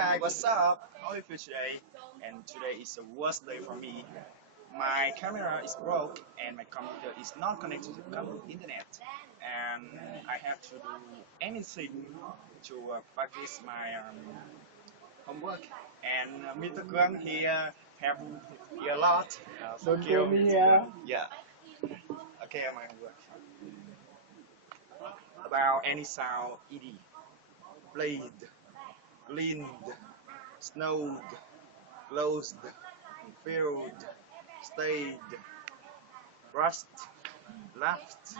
guys, what's up? How are you feel today? And today is the worst day for me. My camera is broke and my computer is not connected to the internet. And I have to do anything to practice my homework. And Mr. Guang here helped me a lot. Thank you, Mr. Guang. Yeah. Okay, my homework. About any sound, ed, played, cleaned, snowed, closed, filled, stayed, brushed, laughed,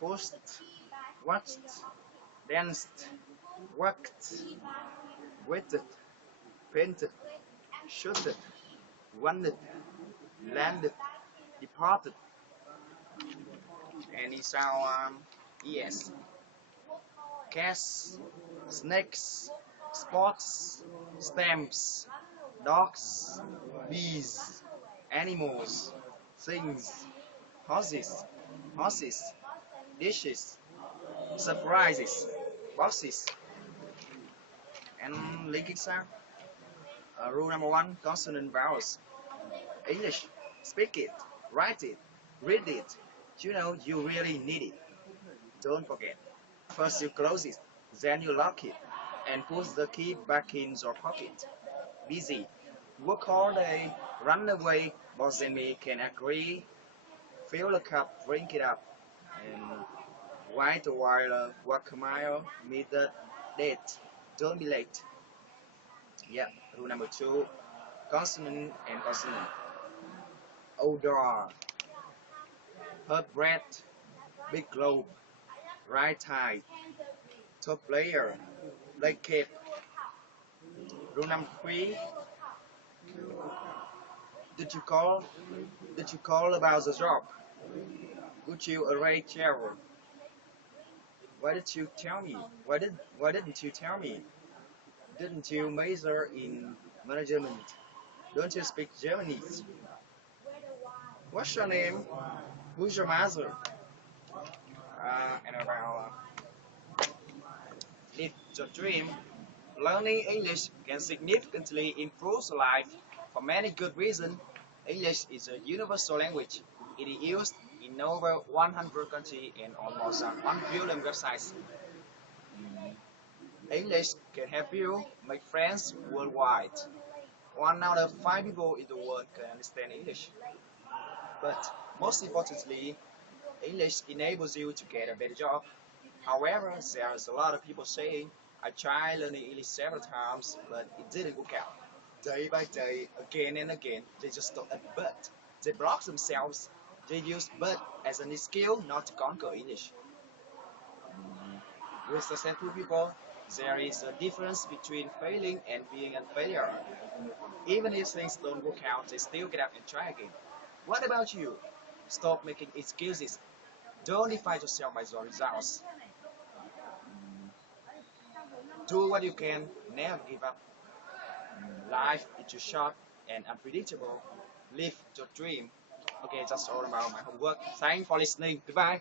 pushed, watched, danced, walked, waited, painted, shooted, wanted, landed, departed. Any sound, yes. Cats, snakes, spots, stamps, dogs, bees, animals, things, horses, dishes, surprises, boxes, and linking sound. Rule number one, consonant vowels. English, speak it, write it, read it. You know you really need it. Don't forget. First you close it, then you lock it, and put the key back in your pocket. Busy. Work all day, run away, boss and me can agree. Fill the cup, drink it up, and wait a while, walk a mile, meet the date. Don't be late. Yeah, rule number two, consonant and consonant. Odor, hot breath, big globe, right tide, top player, black cape. Rule number three, did you call? Did you call about the job? Could you arrange travel? Why did you tell me? Why didn't you tell me? Didn't you major in management? Don't you speak Japanese? What's your name? Who's your mother? And about live your dream. Learning English can significantly improve life for many good reasons. English is a universal language. It is used in over 100 countries and almost 1 billion websites. English can help you make friends worldwide. 1 out of 5 people in the world can understand English. But most importantly, English enables you to get a better job. However, there's a lot of people saying, I tried learning English several times, but it didn't work out. Day by day, again and again, they just stop at but. They block themselves. They use but as an skill not to conquer English. With successful people, there is a difference between failing and being a failure. Even if things don't work out, they still get up and try again. What about you? Stop making excuses. Don't define yourself by your results. Do what you can, never give up. Life is too short and unpredictable. Live your dream. Okay, that's all about my homework. Thanks for listening. Goodbye.